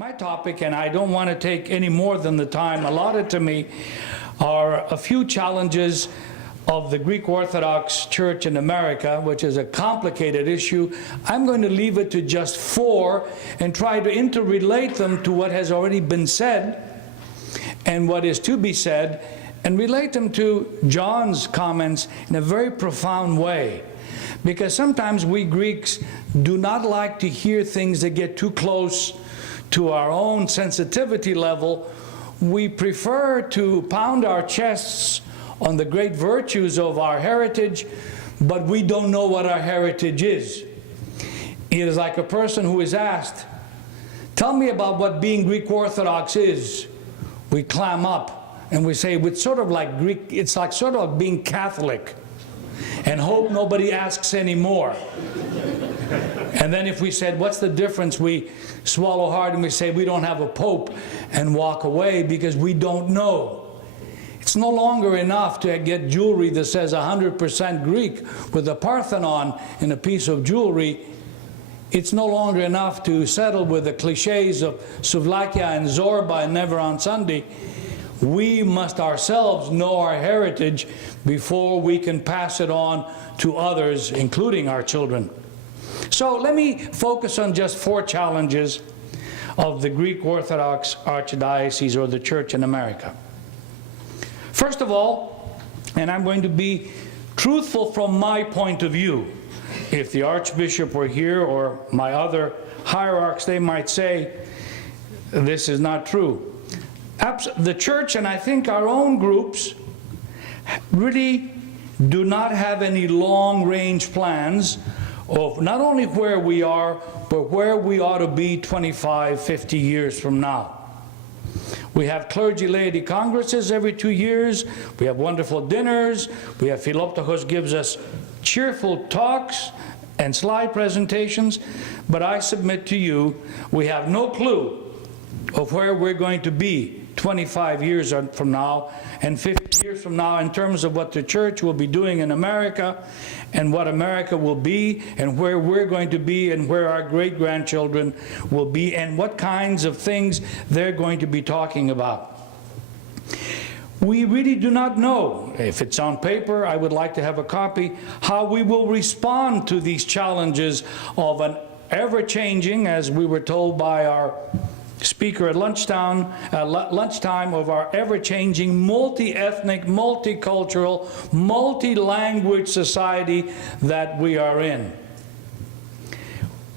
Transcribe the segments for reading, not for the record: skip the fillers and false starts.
My topic, and I don't want to take any more than the time allotted to me, are a few challenges of the Greek Orthodox Church in America, which is a complicated issue. I'm going to leave it to just 4 and try to interrelate them to what has already been said and what is to be said, and relate them to John's comments in a very profound way. Because sometimes we Greeks do not like to hear things that get too close to our own sensitivity level. We prefer to pound our chests on the great virtues of our heritage, but we don't know what our heritage is. It is like a person who is asked, tell me about what being Greek Orthodox is. We clam up and we say, it's sort of like Greek, it's like sort of being Catholic, and hope nobody asks anymore. And then if we said, what's the difference? We swallow hard and we say, we don't have a pope, and walk away because we don't know. It's no longer enough to get jewelry that says 100% Greek with a Parthenon in a piece of jewelry. It's no longer enough to settle with the cliches of Souvlakia and Zorba and Never on Sunday. We must ourselves know our heritage before we can pass it on to others, including our children. So let me focus on just 4 challenges of the Greek Orthodox Archdiocese or the Church in America. First of all, and I'm going to be truthful from my point of view. If the Archbishop were here or my other hierarchs, they might say this is not true. The Church, and I think our own groups, really do not have any long-range plans of not only where we are, but where we ought to be 25, 50 years from now. We have clergy laity congresses every 2 years. We have wonderful dinners. We have Philoptochos gives us cheerful talks and slide presentations. But I submit to you, we have no clue of where we're going to be 25 years from now and 50 years from now in terms of what the Church will be doing in America and what America will be and where we're going to be and where our great-grandchildren will be and what kinds of things they're going to be talking about. We really do not know, if it's on paper, I would like to have a copy, how we will respond to these challenges of an ever-changing, as we were told by our speaker at lunchtime, of our ever-changing, multi-ethnic, multicultural, multi-language society that we are in.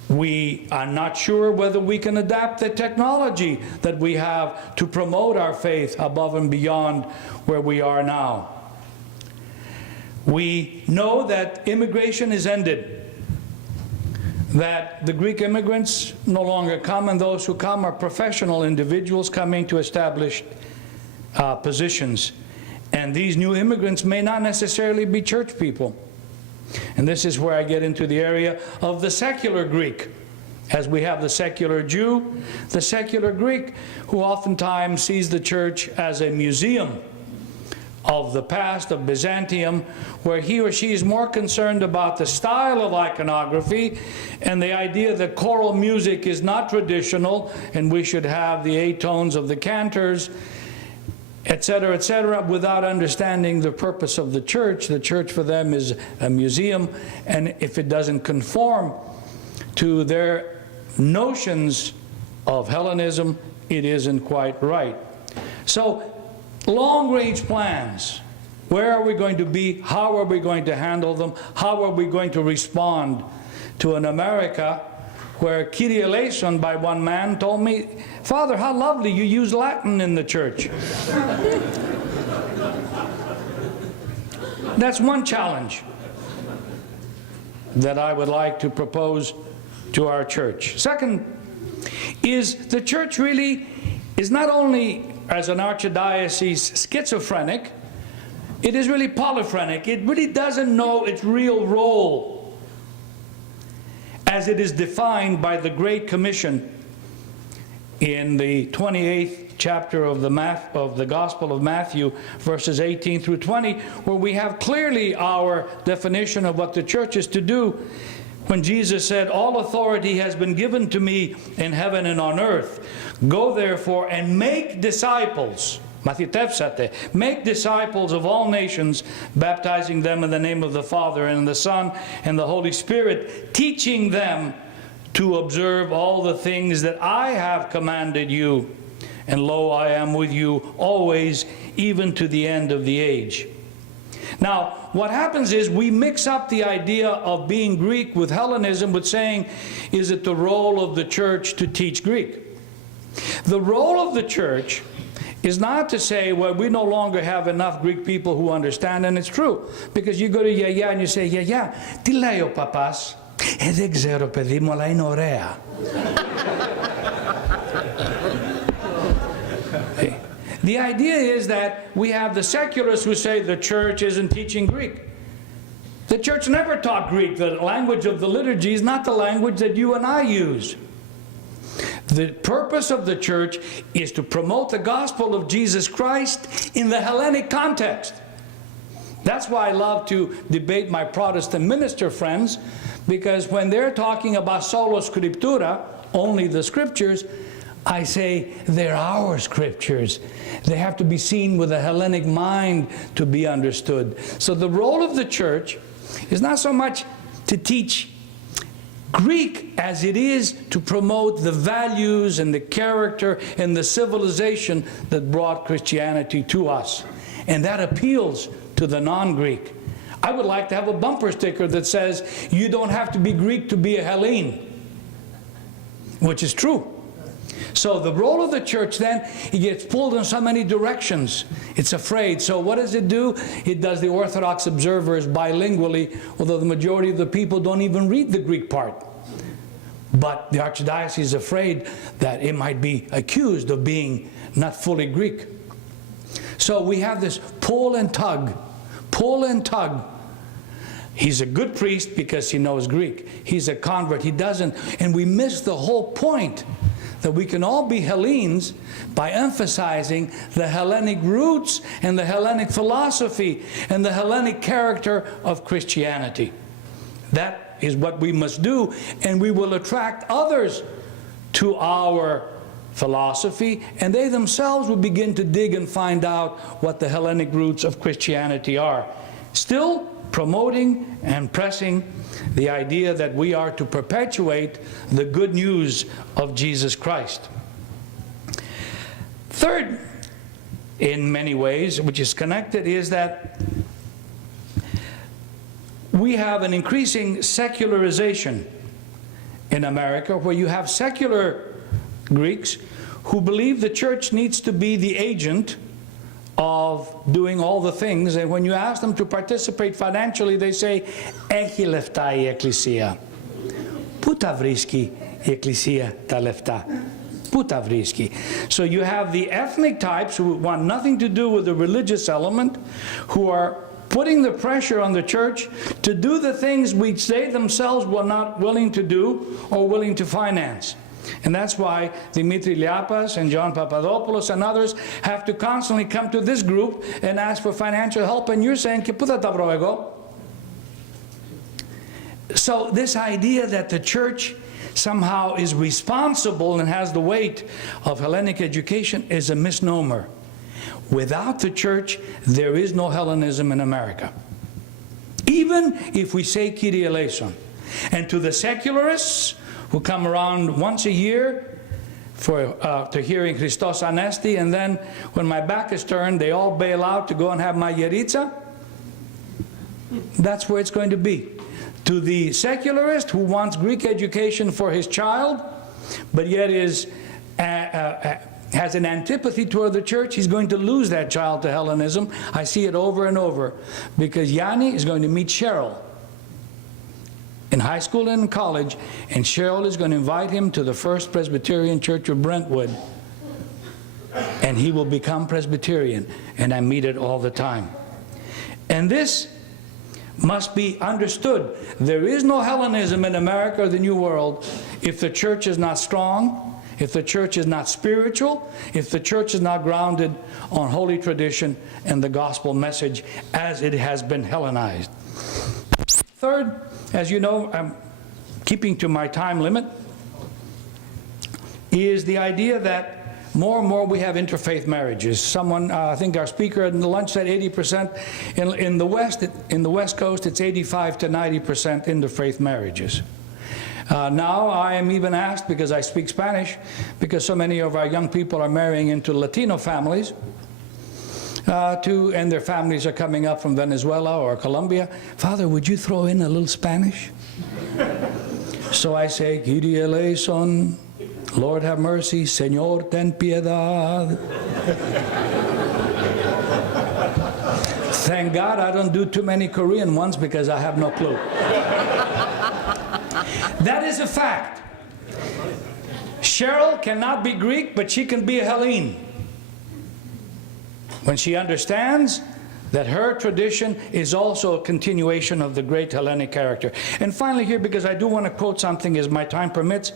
We are not sure whether we can adapt the technology that we have to promote our faith above and beyond where we are now. We know that immigration is ended, that the Greek immigrants no longer come, and those who come are professional individuals coming to establish positions. And these new immigrants may not necessarily be church people. And this is where I get into the area of the secular Greek. As we have the secular Jew, the secular Greek, who oftentimes sees the church as a museum of the past, of Byzantium, where he or she is more concerned about the style of iconography and the idea that choral music is not traditional and we should have the 8 tones of the cantors, etc., without understanding the purpose of the church. The church for them is a museum, and if it doesn't conform to their notions of Hellenism, it isn't quite right. So, long-range plans. Where are we going to be? How are we going to handle them? How are we going to respond to an America where Kyrie eleison by one man told me, Father, how lovely you use Latin in the church. That's one challenge that I would like to propose to our church. Second is the church really is not only as an archdiocese schizophrenic, it is really polyphrenic. It really doesn't know its real role as it is defined by the Great Commission in the 28th chapter of the Gospel of Matthew, verses 18 through 20, where we have clearly our definition of what the church is to do. when Jesus said, "All authority has been given to me in heaven and on earth. Go therefore and make disciples." Make disciples of all nations, baptizing them in the name of the Father and the Son and the Holy Spirit, teaching them to observe all the things that I have commanded you. And lo, I am with you always, even to the end of the age. Now, what happens is we mix up the idea of being Greek with Hellenism with saying, is it the role of the church to teach Greek? The role of the church is not to say, well, we no longer have enough Greek people who understand, and it's true. Because you go to Yaya and you say, Yaya, τι λέει ο παπάς? Δεν ξέρω παιδί μου, αλλά είναι ωραία. The idea is that we have the secularists who say the church isn't teaching Greek. The church never taught Greek. The language of the liturgy is not the language that you and I use. The purpose of the church is to promote the gospel of Jesus Christ in the Hellenic context. That's why I love to debate my Protestant minister friends, because when they're talking about sola scriptura, only the scriptures, I say they're our scriptures. They have to be seen with a Hellenic mind to be understood. So the role of the church is not so much to teach Greek as it is to promote the values and the character and the civilization that brought Christianity to us. And that appeals to the non-Greek. I would like to have a bumper sticker that says, you don't have to be Greek to be a Hellene, which is true. So the role of the church then, it gets pulled in so many directions. It's afraid. So what does it do? It does the Orthodox observers bilingually, although the majority of the people don't even read the Greek part. But the Archdiocese is afraid that it might be accused of being not fully Greek. So we have this pull and tug, pull and tug. He's a good priest because he knows Greek. He's a convert, he doesn't. And we miss the whole point that we can all be Hellenes by emphasizing the Hellenic roots and the Hellenic philosophy and the Hellenic character of Christianity. That is what we must do, and we will attract others to our philosophy, and they themselves will begin to dig and find out what the Hellenic roots of Christianity are. Still promoting and pressing the idea that we are to perpetuate the good news of Jesus Christ. Third, in many ways, which is connected, is that we have an increasing secularization in America, where you have secular Greeks who believe the church needs to be the agent of doing all the things, and when you ask them to participate financially, they say, έχει λεφτά η Εκκλησία. Πού τα βρίσκει η Εκκλησία τα λεφτά? Πού τα βρίσκει? So you have the ethnic types who want nothing to do with the religious element, who are putting the pressure on the church to do the things which they themselves were not willing to do or willing to finance. And that's why Dimitri Liapas and John Papadopoulos and others have to constantly come to this group and ask for financial help, and you're saying, "Και πού θα τα βρω εγώ?" So this idea that the church somehow is responsible and has the weight of Hellenic education is a misnomer. Without the church, there is no Hellenism in America. Even if we say Kyrie eleison. And to the secularists who come around once a year for to hearing Christos Anesti, and then when my back is turned, they all bail out to go and have Mayeritza. That's where it's going to be. To the secularist who wants Greek education for his child, but yet is has an antipathy toward the church, he's going to lose that child to Hellenism. I see it over and over, because Yanni is going to meet Cheryl in high school and in college, and Cheryl is going to invite him to the First Presbyterian Church of Brentwood, and he will become Presbyterian, and I meet it all the time. And this must be understood. There is no Hellenism in America or the New World if the church is not strong, if the church is not spiritual, if the church is not grounded on holy tradition and the gospel message as it has been Hellenized. Third, as you know, keeping to my time limit, is the idea that more and more we have interfaith marriages. Someone, I think our speaker at the lunch said 80%. In the West Coast, it's 85 to 90% interfaith marriages. Now I am even asked, because I speak Spanish, because so many of our young people are marrying into Latino families, and their families are coming up from Venezuela or Colombia. Father, would you throw in a little Spanish? So I say, Kyrie eleison, Lord have mercy, Señor ten piedad. Thank God I don't do too many Korean ones because I have no clue. That is a fact. Cheryl cannot be Greek, but she can be a Hellene, when she understands that her tradition is also a continuation of the great Hellenic character. And finally here, because I do want to quote something as my time permits,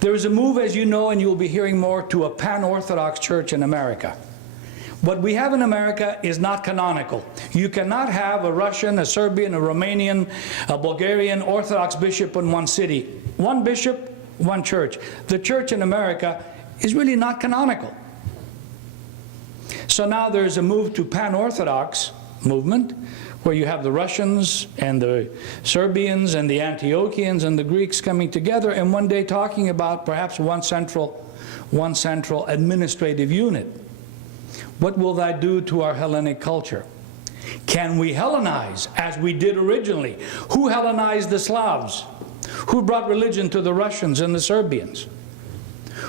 there is a move, as you know, and you'll be hearing more, to a Pan-Orthodox church in America. What we have in America is not canonical. You cannot have a Russian, a Serbian, a Romanian, a Bulgarian Orthodox bishop in one city. One bishop, one church. The church in America is really not canonical. So now there's a move to Pan-Orthodox movement, where you have the Russians and the Serbians and the Antiochians and the Greeks coming together and one day talking about perhaps one central administrative unit. What will that do to our Hellenic culture? Can we Hellenize as we did originally? Who Hellenized the Slavs? Who brought religion to the Russians and the Serbians?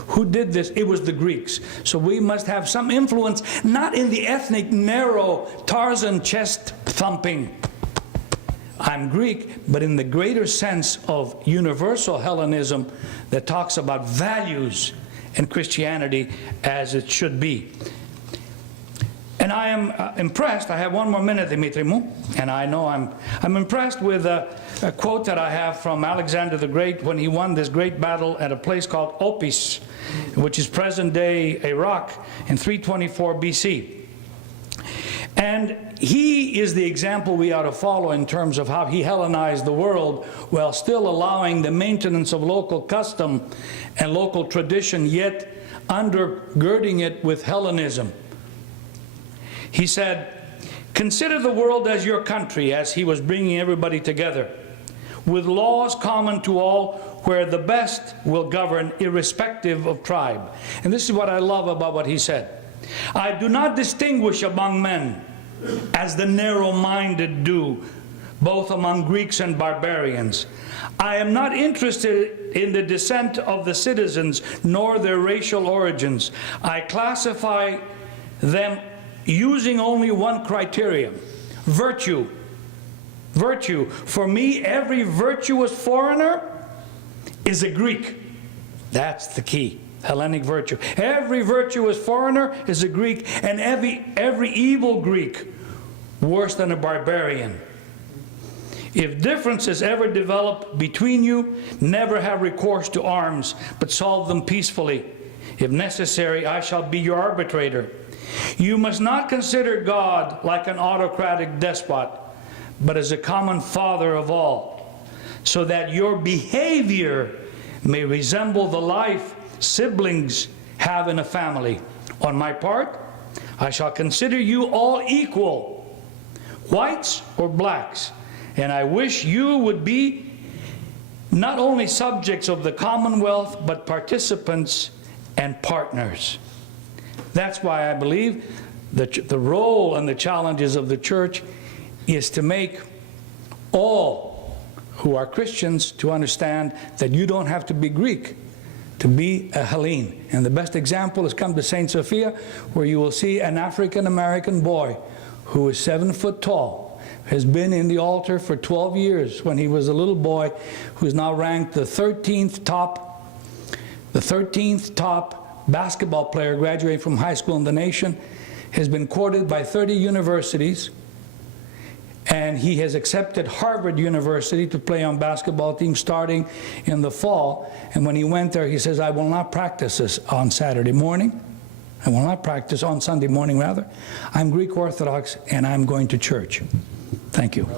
Who did this? It was the Greeks. So we must have some influence, not in the ethnic, narrow, Tarzan chest thumping, I'm Greek, but in the greater sense of universal Hellenism that talks about values and Christianity as it should be. And I am impressed. I have one more minute, Dimitrimu, and I know I'm impressed with a quote that I have from Alexander the Great when he won this great battle at a place called Opis, which is present-day Iraq, in 324 BC. And he is the example we ought to follow in terms of how he Hellenized the world while still allowing the maintenance of local custom and local tradition, yet undergirding it with Hellenism. He said, "Consider the world as your country," as he was bringing everybody together, "with laws common to all, where the best will govern irrespective of tribe." And this is what I love about what he said. "I do not distinguish among men, as the narrow-minded do, both among Greeks and barbarians. I am not interested in the descent of the citizens, nor their racial origins. I classify them using only one criterion: virtue. Virtue. For me, every virtuous foreigner is a Greek." That's the key. Hellenic virtue. Every virtuous foreigner is a Greek, and every evil Greek worse than a barbarian. If differences ever develop between you, never have recourse to arms, but solve them peacefully. If necessary, I shall be your arbitrator. You must not consider God like an autocratic despot, but as a common father of all, so that your behavior may resemble the life siblings have in a family. On my part, I shall consider you all equal, whites or blacks, and I wish you would be not only subjects of the Commonwealth, but participants and partners. That's why I believe that the role and the challenges of the church is to make all who are Christians to understand that you don't have to be Greek to be a Hellene. And the best example has come to St. Sophia, where you will see an African-American boy who is 7 foot tall, has been in the altar for 12 years when he was a little boy, who's now ranked the 13th top basketball player graduating from high school in the nation, has been courted by 30 universities, and he has accepted Harvard University to play on basketball team starting in the fall. And when he went there, he says, "I will not practice this on Saturday morning. I will not practice on Sunday morning, rather. I'm Greek Orthodox, and I'm going to church." Thank you.